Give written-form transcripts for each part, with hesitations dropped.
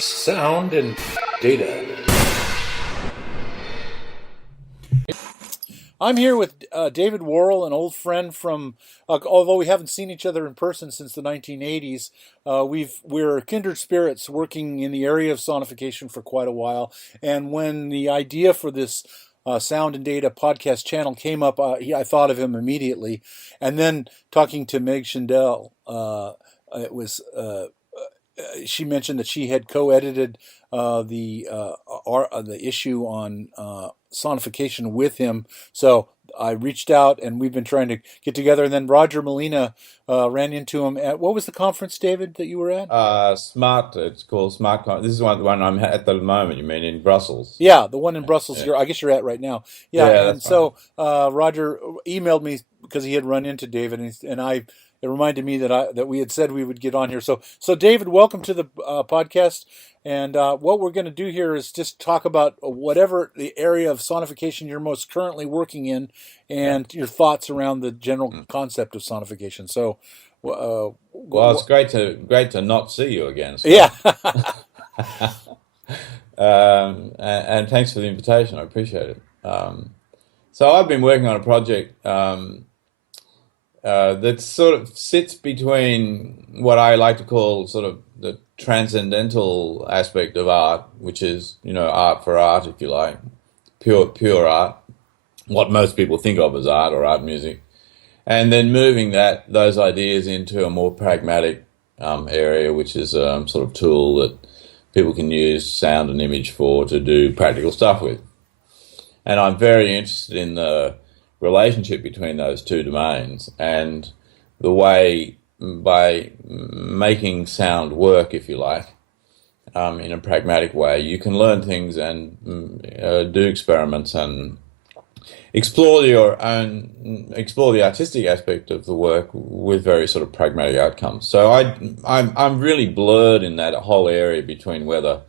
Sound and data. I'm here with David Worrell, an old friend from, although we haven't seen each other in person since the 1980s, we're kindred spirits working in the area of sonification for quite a while. And when the idea for this Sound and Data podcast channel came up, I thought of him immediately. And then talking to Meg Schindel, it was she mentioned that she had co-edited the issue on sonification with him. So I reached out, and we've been trying to get together. And then Roger Molina ran into him at, what was the conference, David, that you were at? Smart. It's called Smart. This is the one I'm at the moment. You mean in Brussels? Yeah, the one in Brussels. Yeah. I guess you're at right now. Yeah, and so Roger emailed me because he had run into David, and it reminded me that we had said we would get on here. So David, welcome to the podcast. And what we're going to do here is just talk about whatever the area of sonification you're most currently working in, and your thoughts around the general concept of sonification. So, well, it's great to not see you again. So. Yeah. And thanks for the invitation. I appreciate it. So I've been working on a project that sort of sits between what I like to call sort of the transcendental aspect of art, which is, art for art, if you like, pure art, what most people think of as art or art music, and then moving those ideas into a more pragmatic area, which is a sort of tool that people can use sound and image to do practical stuff with. And I'm very interested in the relationship between those two domains and the way, by making sound work, if you like, in a pragmatic way, you can learn things and do experiments and explore the artistic aspect of the work with very sort of pragmatic outcomes. So I'm really blurred in that whole area between whether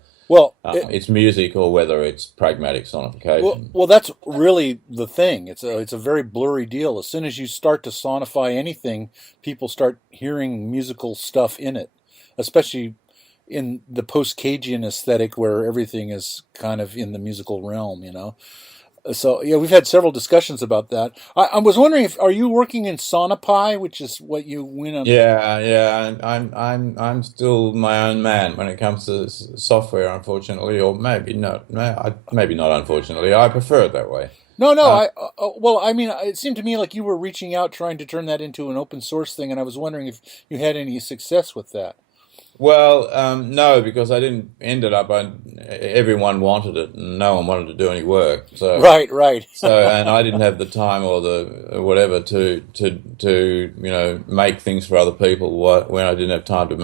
it's music or whether it's pragmatic sonification. Well, that's really the thing. It's a very blurry deal. As soon as you start to sonify anything, people start hearing musical stuff in it, especially in the post-Cagean aesthetic where everything is kind of in the musical realm, So yeah, we've had several discussions about that. I was wondering, are you working in SonoPy, which is what you went on? Yeah. I'm still my own man when it comes to software, unfortunately, or maybe not. Maybe not, unfortunately. I prefer it that way. No. It seemed to me like you were reaching out, trying to turn that into an open source thing, and I was wondering if you had any success with that. Well, no, because I didn't. Everyone wanted it, and no one wanted to do any work. So right. And I didn't have the time or the whatever to make things for other people when I didn't have time to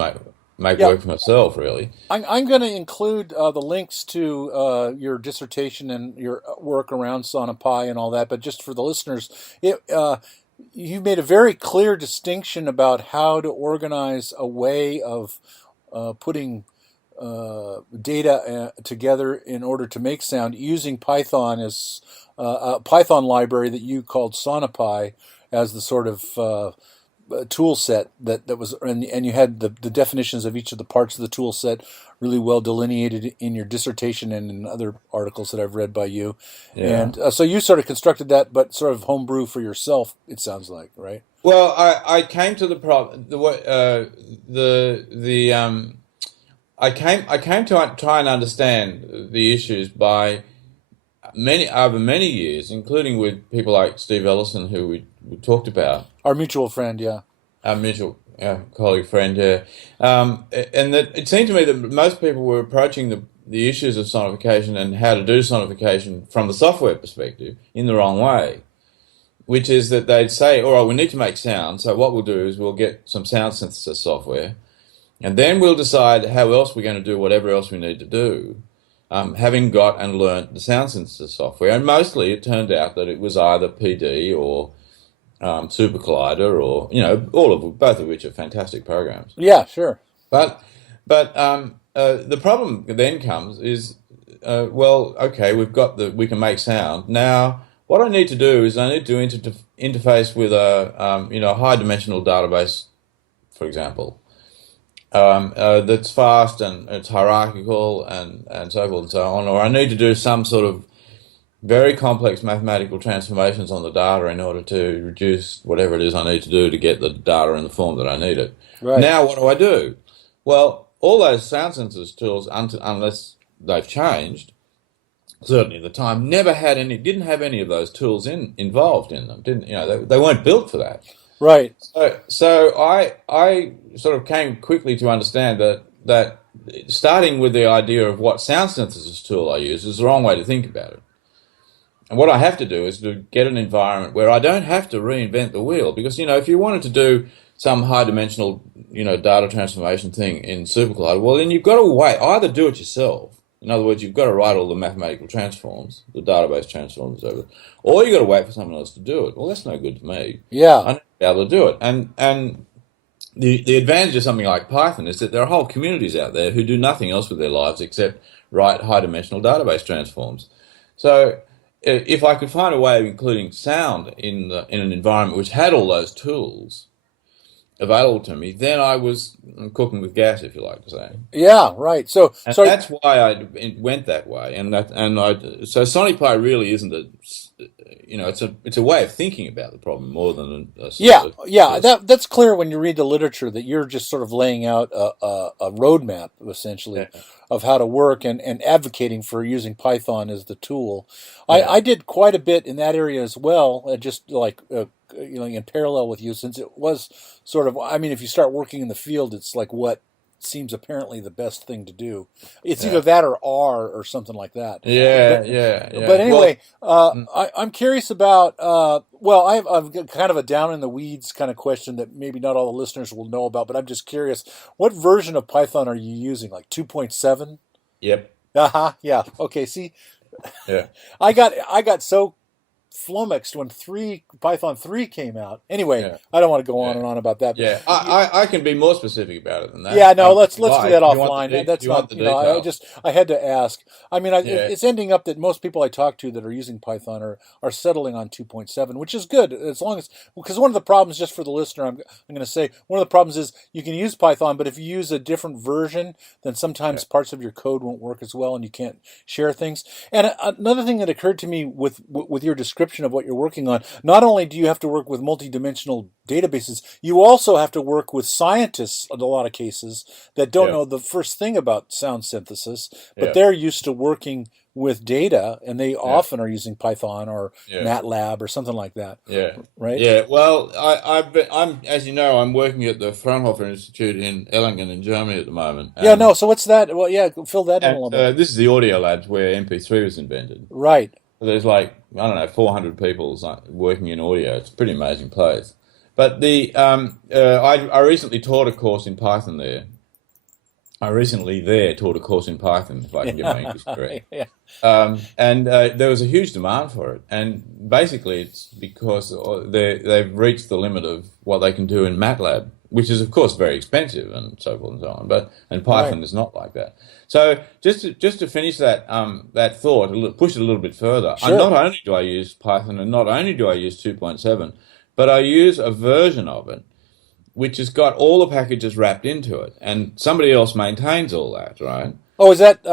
make work for myself. Really, I'm going to include the links to your dissertation and your work around SonoPy and all that. But just for the listeners, you made a very clear distinction about how to organize a way of putting data together in order to make sound using Python as a Python library that you called SonoPy as the sort of tool set that was, and you had the definitions of each of the parts of the tool set really well delineated in your dissertation and in other articles that I've read by you. Yeah. And so you sort of constructed that, but sort of homebrew for yourself, it sounds like, right? Well, I came to the problem. I came to try and understand the issues by over many years, including with people like Steve Ellison, who we talked about. Our mutual friend, yeah. Our mutual colleague friend, yeah. And that it seemed to me that most people were approaching the issues of sonification and how to do sonification from the software perspective in the wrong way, which is that they'd say, all right, we need to make sound, so what we'll do is we'll get some sound synthesis software, and then we'll decide how else we're going to do whatever else we need to do, having got and learnt the sound synthesis software. And mostly it turned out that it was either PD or Super Collider, or both of which are fantastic programs. Yeah, sure. But the problem then comes is, okay, we can make sound now. What I need to do is I need to interface with a high dimensional database, for example. that's fast and it's hierarchical and so forth and so on, or I need to do some sort of very complex mathematical transformations on the data in order to reduce whatever it is I need to do to get the data in the form that I need it. Right. Now, what do I do? Well, all those sound synthesis tools, unless they've changed, certainly at the time, never had any, didn't have any of those tools involved in them. Didn't, they weren't built for that. Right. So I sort of came quickly to understand that starting with the idea of what sound synthesis tool I use is the wrong way to think about it. And what I have to do is to get an environment where I don't have to reinvent the wheel. Because, if you wanted to do some high dimensional, data transformation thing in SuperCloud, well, then you've got to either do it yourself. In other words, you've got to write all the mathematical transforms, the database transforms over it, or you've got to wait for someone else to do it. Well, that's no good to me. Yeah. I need to be able to do it. And the advantage of something like Python is that there are whole communities out there who do nothing else with their lives except write high dimensional database transforms. So if I could find a way of including sound in an environment which had all those tools available to me, then I was cooking with gas, if you like to say. Yeah. Right. So And so that's why I went that way. So SoniPy really isn't it's a way of thinking about the problem more than a yeah, sort yeah. of, That's clear when you read the literature that you're just sort of laying out a roadmap essentially yeah, of how to work and advocating for using Python as the tool. yeah, I did quite a bit in that area as well, just like in parallel with you, since it was sort of. I mean, if you start working in the field, it's like what seems apparently the best thing to do. It's either yeah, that or R or something like that. yeah, But yeah, but yeah. Well, anyway, I'm curious about. Well, I've got kind of a down in the weeds kind of question that maybe not all the listeners will know about, but I'm just curious. What version of Python are you using? Like 2.7? yep, Uh-huh. Yeah. Okay. See, yeah, I got so flummoxed when Python 3 came out. Anyway, yeah, I don't want to go on yeah. and on about that. Yeah, I can be more specific about it than that. Yeah, no, let's do that Like, you want the offline. That's you want not, the I detail? just I had to ask. I mean, Yeah, it's ending up that most people I talk to that are using Python are settling on 2.7, which is good as long as because one of the problems, just for the listener, I'm going to say one of the problems is you can use Python, but if you use a different version, then yeah, sometimes parts of your code won't work as well, and you can't share things. And another thing that occurred to me with your description of what you're working on, not only do you have to work with multidimensional databases, you also have to work with scientists in a lot of cases that don't yeah, know the first thing about sound synthesis, but yeah, they're used to working with data, and they yeah, often are using Python or yeah. MATLAB or something like that, Yeah, right? yeah. Well, I'm, as you know, I'm working at the Fraunhofer Institute in Erlangen in Germany at the moment, Yeah, no. So what's that? Well, yeah, fill that in a and little bit. this is the Audio Labs where MP3 was invented. Right. There's like I don't know 400 people working in audio. It's a pretty amazing place. But I recently taught a course in Python there. I recently there taught a course in Python, if I can get my English correct. Yeah. And there was a huge demand for it, and basically it's because they've reached the limit of what they can do in MATLAB, which is of course very expensive and so forth and so on. And Right. Python is not like that. So just to finish that thought, push it a little bit further. Sure. Not only do I use Python, and not only do I use 2.7, but I use a version of it which has got all the packages wrapped into it, and somebody else maintains all that, right? Oh, is that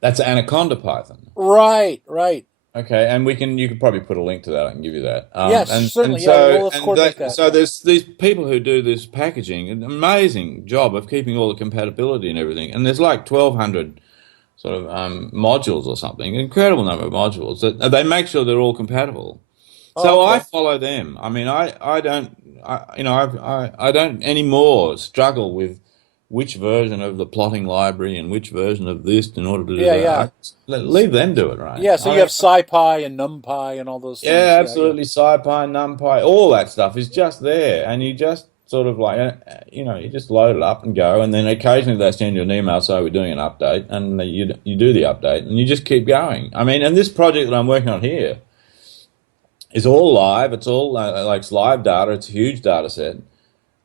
That's Anaconda Python. right? Right. Okay, and you could probably put a link to that. I can give you that. Yes, And certainly. Yeah. Well, let's coordinate that. so there's these people who do this packaging, an amazing job of keeping all the compatibility and everything. And there's like 1,200 sort of modules or something, an incredible number of modules that they make sure they're all compatible. Oh, So I okay. follow them. I mean, I don't, I don't anymore struggle with which version of the plotting library and which version of this in order to do Yeah. that. Yeah. Leave them do it, right? Yeah. So you have SciPy and NumPy and all those things. Yeah, Yeah. Yeah. absolutely. SciPy, NumPy, all that stuff is just there, and you just sort of like, you just load it up and go, and then occasionally they send you an email, so we're doing an update, and you do the update, and you just keep going. I mean, and this project that I'm working on here is all live. It's all like it's live data. It's a huge data set.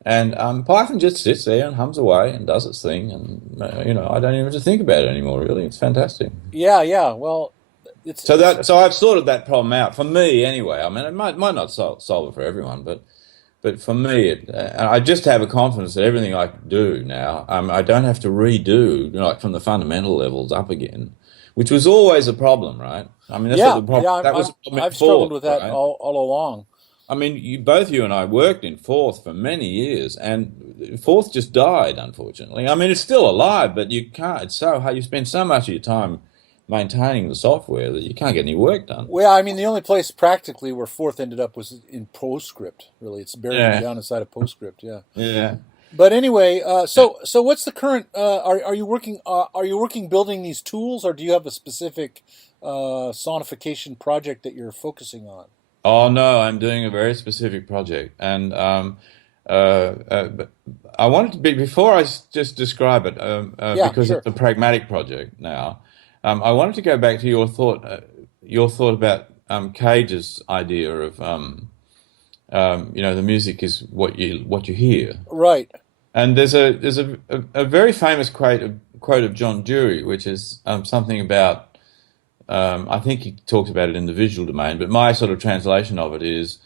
And Python just sits there and hums away and does its thing. And, I don't even have to think about it anymore, really. It's fantastic. Yeah. Yeah. Well, it's So I've sorted that problem out for me anyway. I mean, it might not solve it for everyone, but But for me, I just have a confidence that everything I do now, I don't have to redo, like from the fundamental levels up again, which was always a problem, right? I mean, that's what Yeah, the yeah, problem. That was a problem in I've struggled fourth, with that right? all along. I mean, both you and I worked in Forth for many years, and Forth just died, unfortunately. I mean, it's still alive, but you can't. It's so hard. You spend so much of your time maintaining the software that you can't get any work done. Well, I mean, the only place practically where Fourth ended up was in PostScript. Really, it's buried Yeah, down inside of PostScript. Yeah. yeah. But anyway, so what's the current? Are you working? Are you working building these tools, or do you have a specific sonification project that you're focusing on? Oh no, I'm doing a very specific project, and but I wanted to be before just describe it Yeah, because sure. it's a pragmatic project now. I wanted to go back to your thought about Cage's idea of the music is what you hear. Right. And there's a very famous quote of John Dewey, which is something about I think he talks about it in the visual domain, but my sort of translation of it is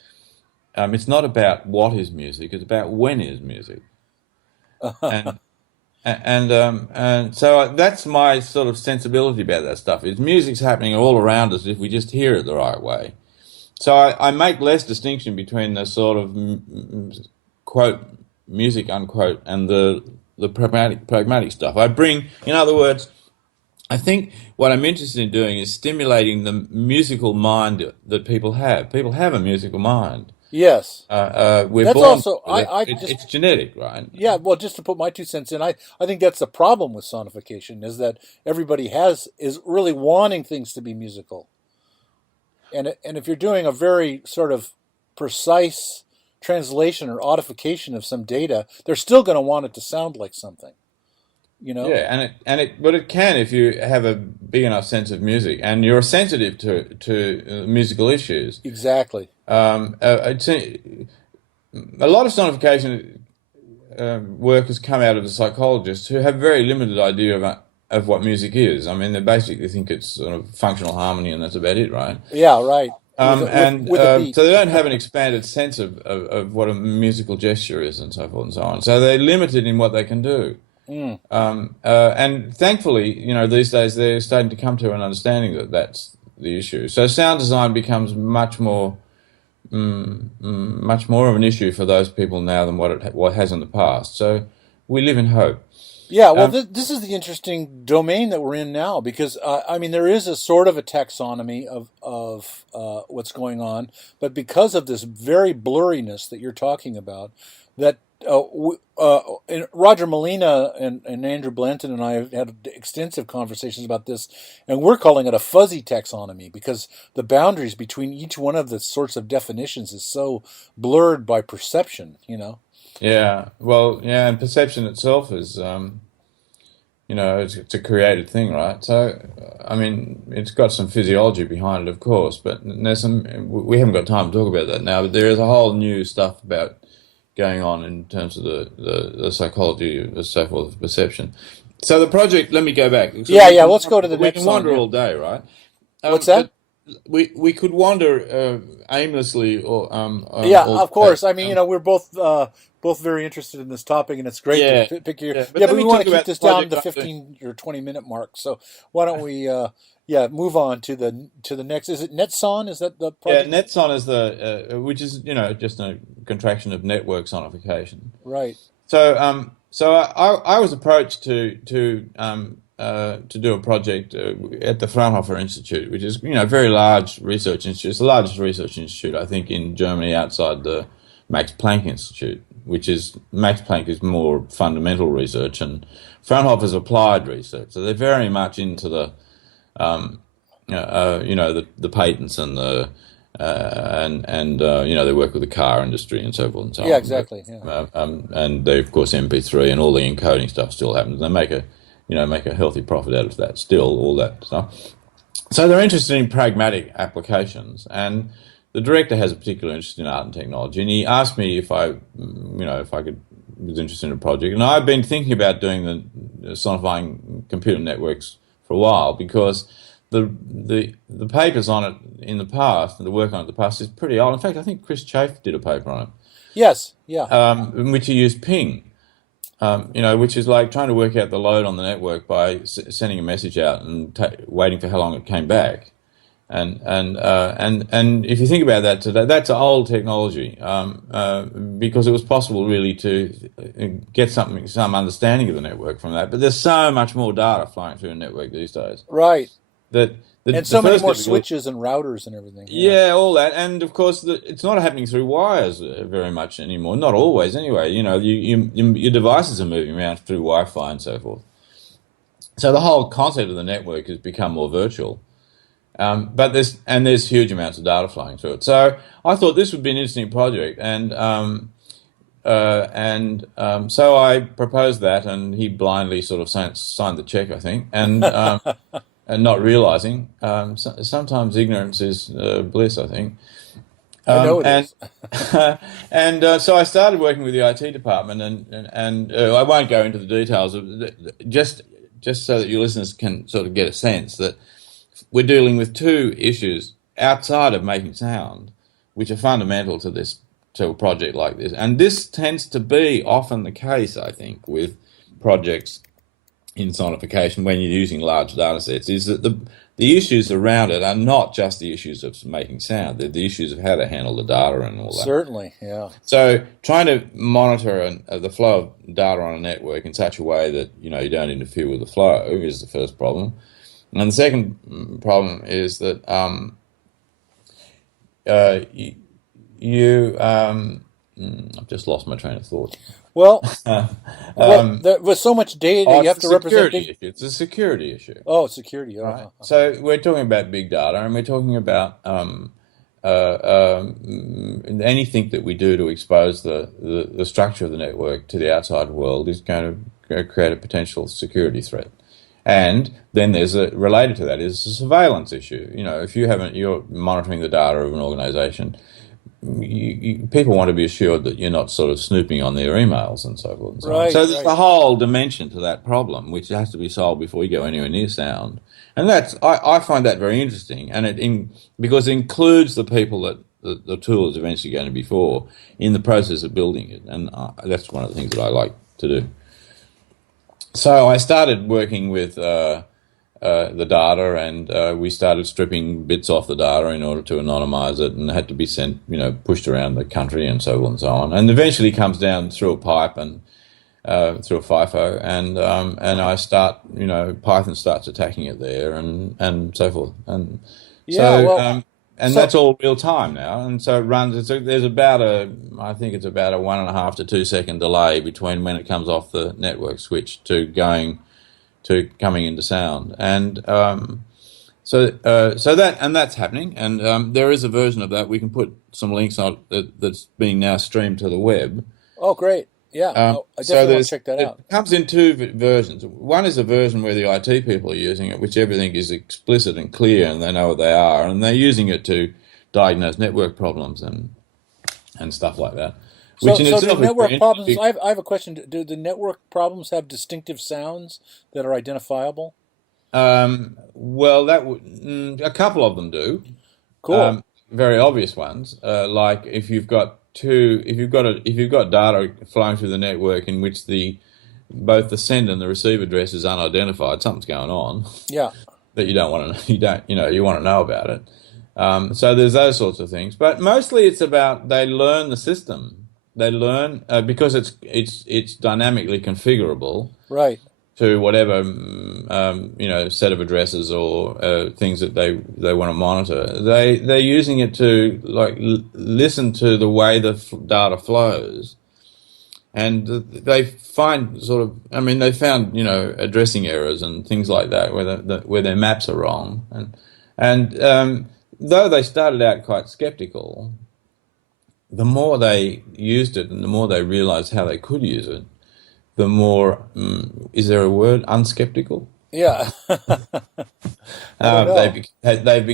it's not about what is music, it's about when is music. And and so that's my sort of sensibility about that stuff. Is music's happening all around us if we just hear it the right way. So I make less distinction between the sort of quote music unquote and the pragmatic stuff. I bring, in other words, I think what I'm interested in doing is stimulating the musical mind that people have. People have a musical mind. Yes. We're That's born also with it. I just It's genetic, right? yeah. Well, just to put my 2 cents in, I think that's the problem with sonification is that everybody is really wanting things to be musical, and if you're doing a very sort of precise translation or audification of some data, they're still going to want it to sound like something. You know. Yeah, but it can if you have a big enough sense of music and you're sensitive to musical issues. Exactly. It's a lot of sonification work has come out of the psychologists who have very limited idea of what music is. I mean, they basically think it's sort of functional harmony and that's about it, right? Yeah. Right. With a beat. So they don't have an expanded sense of what a musical gesture is and so forth and so on. So they're limited in what they can do. Mm. And thankfully, these days they're starting to come to an understanding that that's the issue. So sound design becomes much more of an issue for those people now than what has in the past. So we live in hope. Yeah, well, Um, this is the interesting domain that we're in now because I mean there is a sort of a taxonomy of what's going on, but because of this very blurriness that you're talking about, that and Roger Molina and Andrew Blanton and I have had extensive conversations about this, and we're calling it a fuzzy taxonomy because the boundaries between each one of the sorts of definitions is so blurred by perception. yeah, well, yeah, and perception itself is, it's a created thing, right? So, I mean, it's got some physiology behind it, of course, but we haven't got time to talk about that now, but there is a whole new stuff about going on in terms of the psychology and so forth of perception. So the project, let me go back. So Yeah, yeah. Let's go to the we next can song. wander Yeah. all day, right? What's But that? we could wander aimlessly or Yeah, all of day. course. I mean, we're both very interested in this topic, and it's great to Yeah, pick your. yeah. But Yeah, let but we me want talk to keep about the this down to project the I'm doing. 15 or 20 minute mark. So why don't we, move on to the next? Is it Netson? Is that the Yeah, project? NetSon is which is just a contraction of network sonification. Right. So I was approached to do a project at the Fraunhofer Institute, which is a very large research institute. It's the largest research institute I think in Germany outside the Max Planck Institute, which is Max Planck is more fundamental research and Fraunhofer is applied research. So they're very much into the patents and the they work with the car industry and so forth and so Yeah, on. But, exactly. Yeah. and they of course MP3 and all the encoding stuff still happens. They make a healthy profit out of that still, all that stuff. So they're interested in pragmatic applications, and the director has a particular interest in art and technology, and he asked me if I was interested in a project, and I've been thinking about doing the sonifying computer networks for a while because the papers on it in the past and the work on it in the past is pretty old. In fact, I think Chris Chafe did a paper on it. Yes. Yeah. in which you use ping. Which is like trying to work out the load on the network by sending a message out and waiting for how long it came back. And if you think about that today, that's old technology, because it was possible really to get some understanding of the network from that. But there's so much more data flowing through a network these days Right. that And the so many first more difficulty, switches and routers and everything. Yeah. yeah, all that, and of course it's not happening through wires very much anymore. Not always, anyway. Your devices are moving around through Wi-Fi and so forth. So the whole concept of the network has become more virtual. But there's huge amounts of data flowing through it. So I thought this would be an interesting project, so I proposed that, and he blindly sort of signed the check, I think, and not realizing sometimes ignorance is bliss, I think. I know it And is. so I started working with the IT department, and I won't go into the details of just so that your listeners can sort of get a sense that we're dealing with two issues outside of making sound, which are fundamental to a project like this. And this tends to be often the case, I think, with projects in sonification when you're using large data sets, is that the issues around it are not just the issues of making sound, they're the issues of how to handle the data and all that. Certainly. Yeah. So trying to monitor the flow of data on a network in such a way that you don't interfere with the flow is the first problem. And the second problem is that I've just lost my train of thought. Well, Um, with so much data, you it's have a to represent security big. issue. It's a security issue, Oh, security. Oh, right? So we're talking about big data, and we're talking about anything that we do to expose the structure of the network to the outside world is going to create a potential security threat. And then there's related to that is a surveillance issue. If you're monitoring the data of an organization, people want to be assured that you're not sort of snooping on their emails and so forth and so on. right, So there's right. a whole dimension to that problem, which has to be solved before you go anywhere near sound. And I find that very interesting, and because it includes the people that the tool is eventually going to be for in the process of building it, and that's one of the things that I like to do. So I started working with the data, and we started stripping bits off the data in order to anonymize it, and it had to be sent, pushed around the country and so on and so on, and eventually comes down through a pipe and through a FIFO, and Python starts attacking it there, and so forth, and Yeah. so Well. and So that's all real time now, and so it runs. There's I think it's about a 1.5 to 2 second delay between when it comes off the network switch to coming into sound, and that's happening, and there is a version of that. We can put some links on that's being now streamed to the web. oh, great. Yeah. Oh, I So definitely want to check that out. it comes in two versions. One is a version where the IT people are using it, which everything is explicit and clear, and they know what they are, and they're using it to diagnose network problems and stuff like that, which in So do itself is very network problems? interesting. I have a question. Do the network problems have distinctive sounds that are identifiable? Well, a couple of them do. Cool. Very obvious ones, like if you've got data flowing through the network in which both the send and the receive address is unidentified, something's going on Yeah. that you don't want to you want to know about it. So there's those sorts of things, but mostly it's about they learn the system. They learn because it's dynamically configurable Right. to whatever set of addresses or things that they want to monitor. They're using it to listen to the way the data flows, and they find they found addressing errors and things like that where their maps are wrong, and though they started out quite skeptical, the more they used it and the more they realized how they could use it, the more, is there a word, unskeptical? Yeah. I don't know. They've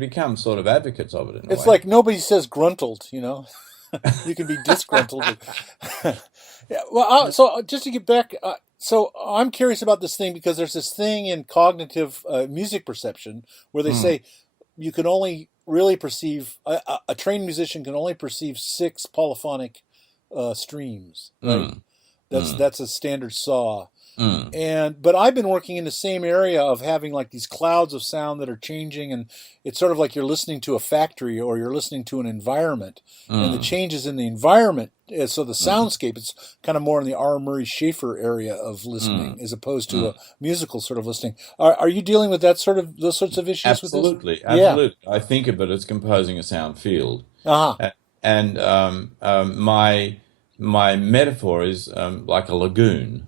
become sort of advocates of it in a It's way. like nobody says gruntled. You can be disgruntled. Yeah. Well, so just to get back, so I'm curious about this thing because there's this thing in cognitive music perception where they Mm, say you can only really perceive a trained musician can only perceive 6 polyphonic streams, right? Mm, mm, That's a standard saw. mm, But I've been working in the same area of having like these clouds of sound that are changing, and it's sort of like you're listening to a factory or you're listening to an environment, and the mm, changes in the environment. So the mm, soundscape, it's kind of more in the R. Murray Schafer area of listening mm, as opposed to mm. a musical sort of listening. Are you dealing with that sort of those sorts of issues with this? Absolutely, Yeah. absolutely. I think of it as composing a sound field. Uh huh. A- And my metaphor is like a lagoon.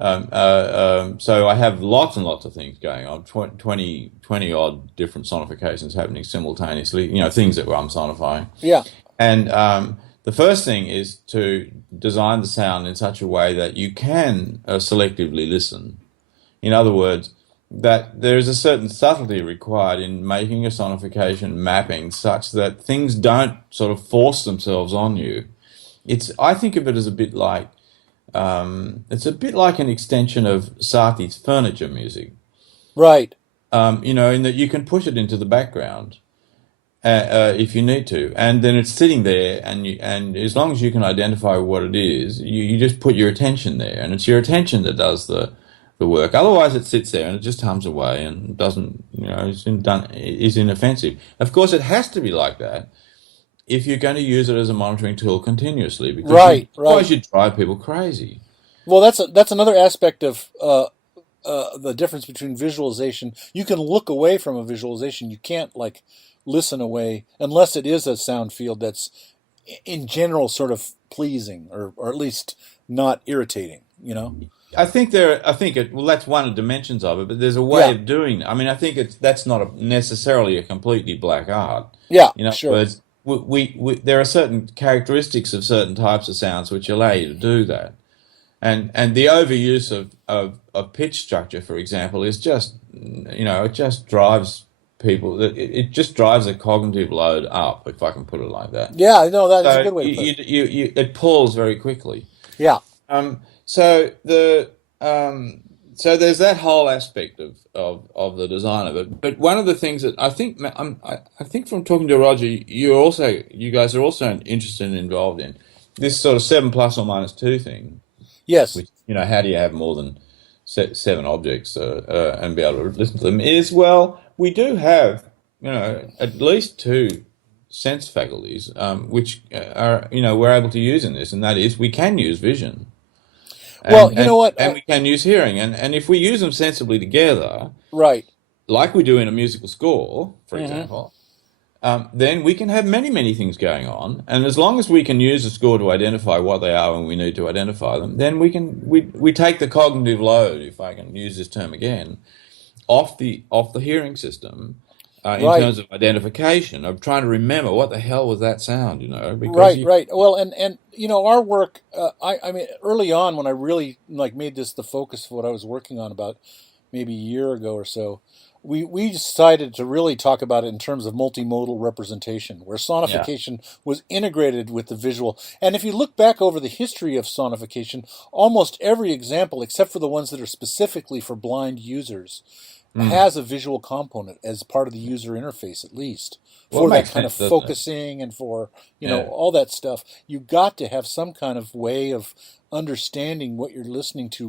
So I have lots and lots of things going on, 20 odd different sonifications happening simultaneously, things that I'm sonifying. Yeah. And the first thing is to design the sound in such a way that you can selectively listen. In other words, that there is a certain subtlety required in making a sonification mapping such that things don't sort of force themselves on you. I think of it as a bit like it's a bit like an extension of Sathi's furniture music, Right. in that you can push it into the background if you need to, and then it's sitting there, and as long as you can identify what it is, you just put your attention there, and it's your attention that does the work. Otherwise, it sits there and it just hums away and doesn't, is inoffensive. Of course, it has to be like that if you're going to use it as a monitoring tool continuously, because Right. Right. otherwise you drive people crazy. Well, that's another aspect of the difference between visualization. You can look away from a visualization. You can't like listen away unless it is a sound field that's in general sort of pleasing or at least not irritating. You know? Well, that's one of the dimensions of it, but there's a way Yeah. of doing it. I mean, I think that's not necessarily a completely black art. Yeah. In other Sure. words, there are certain characteristics of certain types of sounds which allow you to do that. And the overuse of pitch structure, for example, is just, it just drives people, it just drives a cognitive load up, if I can put it like that. Yeah. No, that is a So good way to put it. it pulls very quickly. Yeah. Um, so the so there's that whole aspect of the design of it. But one of the things that I think from talking to Roger, you guys are also interested and involved in this sort of 7 ± 2 thing, Yes. which, how do you have more than seven objects and be able to listen to them? Is, well, we do have, at least two sense faculties, which are, we're able to use in this, and that is we can use vision. Well, And, you know and, what? and we can use hearing. And if we use them sensibly together, Right. like we do in a musical score, for Hmm. example, then we can have many, many things going on. And as long as we can use the score to identify what they are when we need to identify them, then we take the cognitive load, if I can use this term again, off the hearing system, in Right. terms of identification, of trying to remember what the hell was that sound, because Right, you, right. Well, and our work. I mean, early on when I really like made this the focus of what I was working on about maybe a year ago or so, we decided to really talk about it in terms of multimodal representation, where yeah, sonification was integrated with the visual. And if you look back over the history of sonification, almost every example, except for the ones that are specifically for blind users, mm. has a visual component as part of the user interface, at least Well, it for that makes kind of sense, doesn't it? focusing and for Yeah. all that stuff. You got to have some kind of way of understanding what you're listening to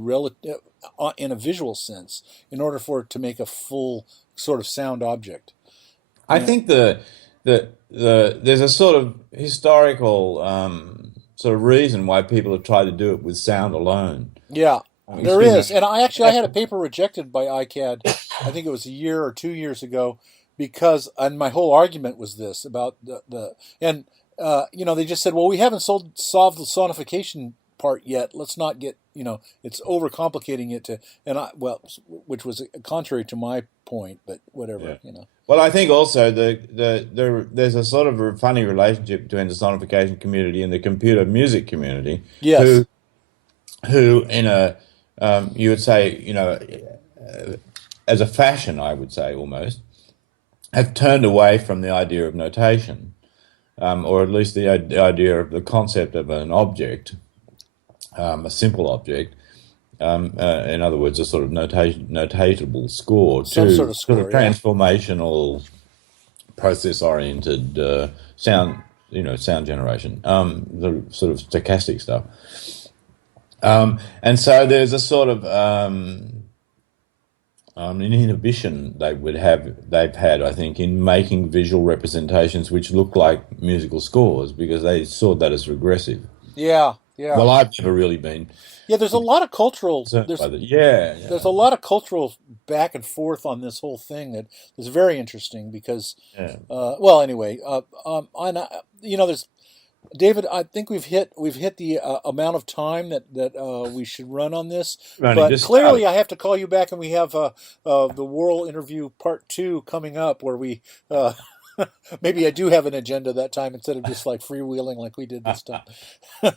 in a visual sense in order for it to make a full sort of sound object. I Yeah, think there's a sort of historical sort of reason why people have tried to do it with sound alone. yeah, there Excuse me. is. And I had a paper rejected by ICAD. I think it was a year or 2 years ago because and my whole argument was this about the and they just said, well, we haven't solved the sonification part yet. Let's not get it's overcomplicating it to which was contrary to my point, but Yeah. whatever. Well, I think also there's a sort of a funny relationship between the sonification community and the computer music community, Yes. who in a you would say, as a fashion, I would say almost, have turned away from the idea of notation, or at least the idea of the concept of an object, a simple object. In other words, a sort of notatable score Some sort to of sort of score, yeah. transformational, process-oriented sound sound generation, the sort of stochastic stuff. And so there's a sort of an inhibition they've had, I think, in making visual representations which look like musical scores because they saw that as regressive. Yeah, yeah, Well, I've never really been yeah. There's a lot of cultural. concerned There's by that. Yeah, there's yeah, a lot of cultural back and forth on this whole thing that is very interesting because, yeah. well, anyway, there's David. I think we've hit the amount of time that we should run on this. We've only But just started. clearly, I have to call you back, and we have the Worrell interview part 2 coming up, where we maybe I do have an agenda that time instead of just like freewheeling like we did this time.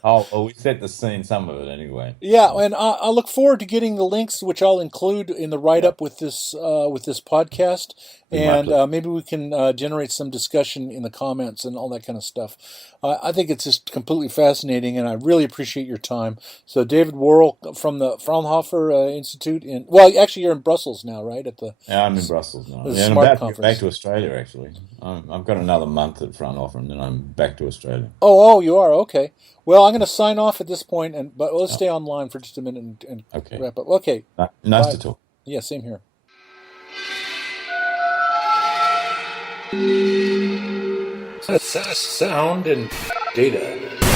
Oh, well, we set the scene, some of it anyway. Yeah, and I look forward to getting the links, which I'll include in the write Yeah, up with this podcast, be my and pleasure. maybe we can generate some discussion in the comments and all that kind of stuff. I think it's just completely fascinating, and I really appreciate your time. So, David Worrell from the Fraunhofer Institute actually you're in Brussels now, right? At Yeah, I'm in Brussels now. the Yeah, and I'm Smart about to get back Conference. to Australia, actually. I've got another month at Fraunhofer, and then I'm back to Australia. Oh, you are okay. Well, I'm going to sign off at this point, but let's Yeah, stay online for just a minute and okay. wrap up. Okay, Nice bye. to talk. Yeah, same here. Sound and data.